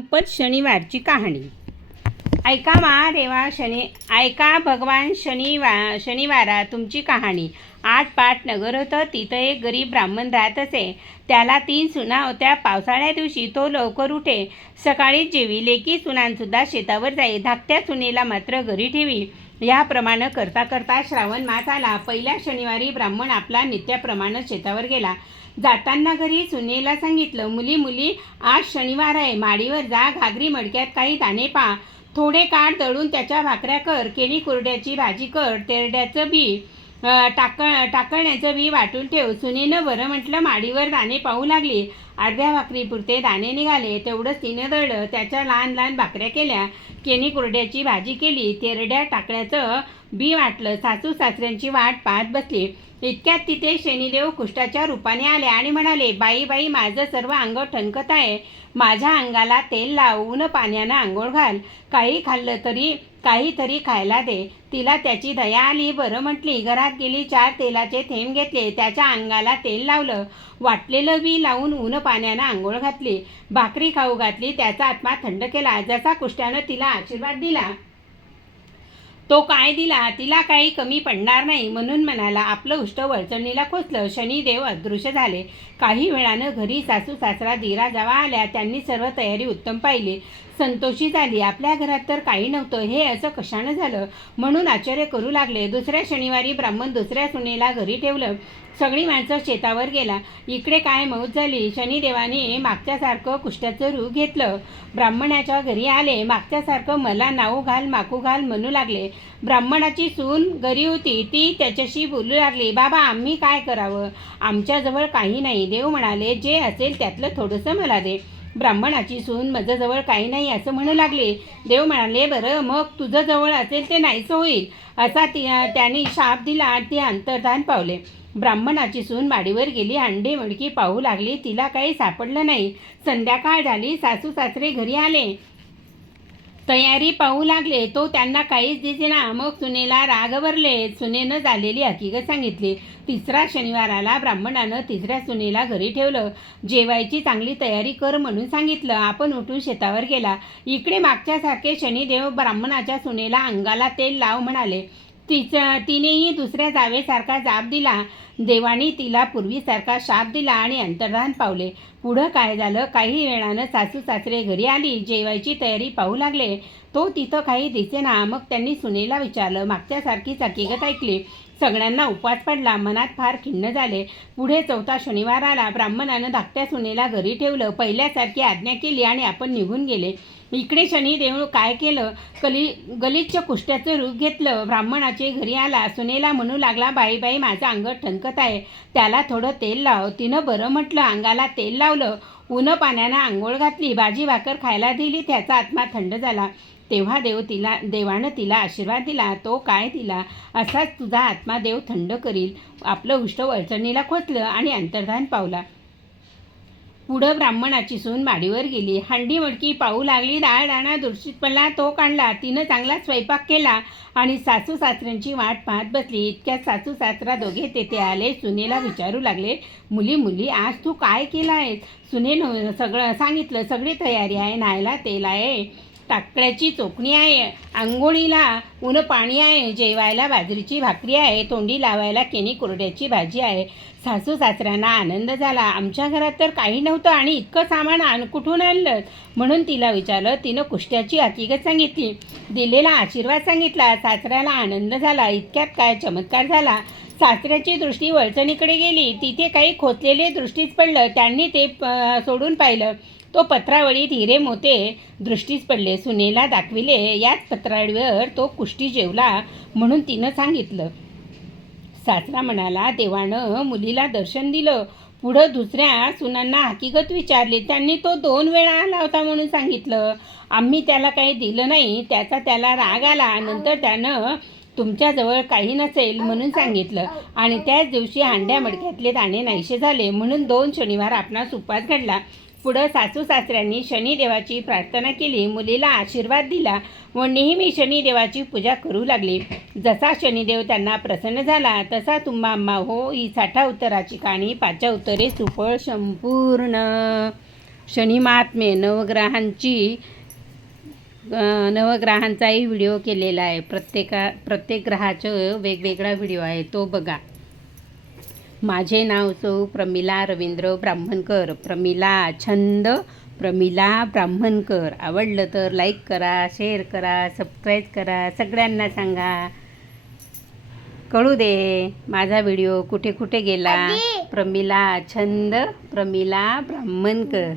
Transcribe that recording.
गणपत शनिवारची कहाणी. ऐका महादेवा शनि ऐका भगवान शनिवा शनिवारा तुमची कहाणी. आठ पाठ नगर होतं तिथं एक गरीब ब्राह्मण राहत असे. त्याला तीन सुना होत्या. पावसाळ्या दिवशी तो लवकर उठे. सकाळी जेवी. लेकी सुनांसुद्धा शेतावर जाई. धाकट्या सुनेला मात्र घरी ठेवी. याप्रमाणे करता करता श्रावण मास आला. पहिल्या शनिवारी ब्राह्मण आपला नित्याप्रमाणे शेतावर गेला. जाताना घरी सुनेला सांगितलं मुली मुली आज शनिवार आहे. माडीवर जा घागरी मडक्यात काही दाणे पा. थोडे काठ दळून त्याच्या भाकऱ्या कर. केळी कुरड्याची भाजी कर. तेरड्याचं बी. टाक टाकण्याचं बी वाटून ठेव. सुनेनं बरं म्हटलं माडीवर दाणे पाहू लागली. अर्ध्या भाकरीपुरते दाणे निघाले. तेवढंच तिनं दळलं. त्याच्या लहान लहान भाकऱ्या केल्या. केनी कुरड्याची भाजी केली. तेरड्या टाकण्याचं बी वाटलं. सासू सासऱ्यांची वाट पाहत बसली. इतक्यात तिथे शनिदेव कुष्ठाच्या रूपाने आले आणि म्हणाले बाई बाई माझं सर्व अंग ठणकत आहे. माझ्या अंगाला तेल लावून पाण्यानं आंघोळ घाल. काही खाल्लं तरी काहीतरी खायला दे. तिला त्याची दया आली. बरं म्हटली. घरात गेली चार तेलाचे थेंब घेतले. त्याच्या अंगाला तेल लावलं. वाटलेलं बी लावून ऊन पाण्यानं आंघोळ घातली. भाकरी खाऊ घातली. त्याचा आत्मा थंड केला. जसा कुष्ट्यानं तिला आशीर्वाद दिला. तो काय दिला? तिला काही कमी पडणार नाही. म्हणून म्हणाला आपलं उष्ट वळचणीला खोचलं शनिदेव अदृश्य झाले. काही वेळानं घरी सासू सासरा दिरा जावा आल्या. त्यांनी सर्व तयारी उत्तम पाहिली. संतोषी झाली. आपल्या घरात तर काही नव्हतं. हे असं कशानं झालं? म्हणून आश्चर्य करू लागले. दुसऱ्या शनिवारी ब्राह्मण दुसऱ्या सुनेला घरी ठेवलं. सगळी माणसं शेतावर गेला. इकडे काय मौत झाली? शनिदेवाने मागच्यासारखं कुष्ट्याचं रूप घेतलं. ब्राह्मणाच्या घरी आले. मागच्यासारखं मला नाऊ घाल माकू घाल म्हणू लागले. ब्राह्मणाची सून घरी होती. ती त्याच्याशी बोलू लागली. बाबा आम्ही काय करावं? आमच्याजवळ काही नाही. देव म्हणाले जे असेल त्यातलं थोडंसं मला दे. ब्राह्मणाची सून माझ्याजवळ काही नाही असं म्हणू लागले. देव म्हणाले बरं मग तुझं जवळ असेल ते नाहीसं होईल. असा ती त्याने शाप दिला ते अंतर्धान पावले. ब्राह्मणाची सून माडीवर गेली अंडे मडकी पाहू लागली तिला काही सापडलं नाही. संध्याकाळ झाली सासू सासरे घरी आले. तयारी पाहू लागले तो त्यांना काहीच दिसेना. मग सुनेला राग भरले सुनेनं झालेली हकीकत सांगितली. तिसरा शनिवार आला. ब्राह्मणानं तिसऱ्या सुनेला घरी ठेवलं. जेवायची चांगली तयारी कर म्हणून सांगितलं. आपण उठून शेतावर गेला. इकडे मागच्यासारखे शनिदेव ब्राह्मणाच्या सुनेला अंगाला तेल लाव म्हणाले. तिचं तिनेही दुसऱ्या जावेसारखा जाप दिला. देवाने तिला पूर्वीसारखा शाप दिला आणि अंतर्धान पावले. पुढं काय झालं? काही वेळानं सासू सासरे घरी आली. जेवायची तयारी पाहू लागले. तो तिथं काही दिसेना. मग त्यांनी सुनेला विचारलं. मागच्यासारखीच हकीकत ऐकली. सगळ्यांना उपवास पडला. मनात फार खिन्न झाले. पुढे चौथा शनिवार आला. ब्राह्मणानं धाकट्या सुनेला घरी ठेवलं. पहिल्यासारखी आज्ञा केली आणि आपण निघून गेले. इकडे शनिदेव काय केलं? कली गलिच्छ कुष्ट्याचं रूप घेतलं. ब्राह्मणाचे घरी आला. सुनेला म्हणू लागला बाई बाई माझं अंग ठणकत आहे. त्याला थोडं तेल लाव. तिनं बरं म्हटलं. अंगाला तेल लावलं. ऊन पाण्यानं आंघोळ घातली. भाजी भाकर खायला दिली. त्याचा आत्मा थंड झाला. तेव्हा देव तिला देवानं तिला आशीर्वाद दिला. तो काय दिला? असाच तुझा आत्मा देव थंड करील. आपलं उष्ट अडचणीला खोचलं आणि अंतर्धान पावला. पुढं ब्राह्मणाची सून माडीवर गेली. हांडी मडकी पाहू लागली. डाळ दाणा दुर्शित तो काढला तिनं चांगला स्वयंपाक केला आणि सासू सासऱ्यांची वाट पाहत बसली. इतक्यात सासू सासरा दोघे तेथे आले. सुनेला विचारू लागले मुली मुली आज तू काय केलं आहेस सुनेनं सगळं सांगितलं. सगळी तयारी आहे. न्हायला तेल आहे. टाकळ्याची चोकणी आहे आंघोळीला ऊन पाणी आहे जेवायला बाजरीची भाकरी आहे तोंडी लावायला केणी कुरड्याची भाजी आहे. सासू सासऱ्यांना आनंद झाला. आमच्या घरात तर काही नव्हतं आणि इतकं सामान आण कुठून आणलं म्हणून तिला विचारलं. तिनं कुष्ट्याची हकीकत सांगितली. दिलेला आशीर्वाद सांगितला. सासऱ्याला आनंद झाला. इतक्यात काय चमत्कार झाला. सासऱ्याची दृष्टी वळचणीकडे गेली. तिथे काही खोचलेले दृष्टीच पडलं. त्यांनी ते प- सोडून पाहिलं. तो पत्रावळीत हिरे मोते दृष्टीस पडले. सुनेला दाखविले याच पत्रावळीवर तो कुष्टी जेवला म्हणून तिनं सांगितलं. सासरा म्हणाला देवानं मुलीला दर्शन दिलं. पुढं दुसऱ्या सुनांना हकीकत विचारली. त्यांनी तो दोन वेळा आला होता म्हणून सांगितलं. आम्ही त्याला काही दिलं नाही. त्याचा त्याला राग आला. नंतर त्यानं तुमच्याजवळ काही नसेल म्हणून सांगितलं. आणि त्याच दिवशी हांड्या मडक्यातले दाणे नाहीसे झाले. म्हणून दोन शनिवार आपणास उपवास घडला. पुढं सासू सासऱ्यांनी शनिदेवाची प्रार्थना केली मुलीला आशीर्वाद दिला व नेहमी शनिदेवाची पूजा करू लागली. जसा शनिदेव त्यांना प्रसन्न झाला तसा तुम्हा अम्मा हो ही साठा उत्तराची कहाणी पाचव्या उत्तरे सुफळ संपूर्ण. शनी महात्मे नवग्रहांची नवग्रहांचाही व्हिडिओ केलेला आहे. प्रत्येका प्रत्येक ग्रहाचं वेगवेगळा व्हिडिओ आहे तो बघा. माझे नाव सौ प्रमिला रवींद्र ब्राह्मणकर. प्रमिला छंद प्रमिला ब्राह्मणकर. आवडलं तर लाईक करा शेअर करा सबस्क्राईब करा सगळ्यांना सांगा. कळू दे माझा व्हिडिओ कुठे कुठे गेला. प्रमिला छंद प्रमिला ब्राह्मणकर.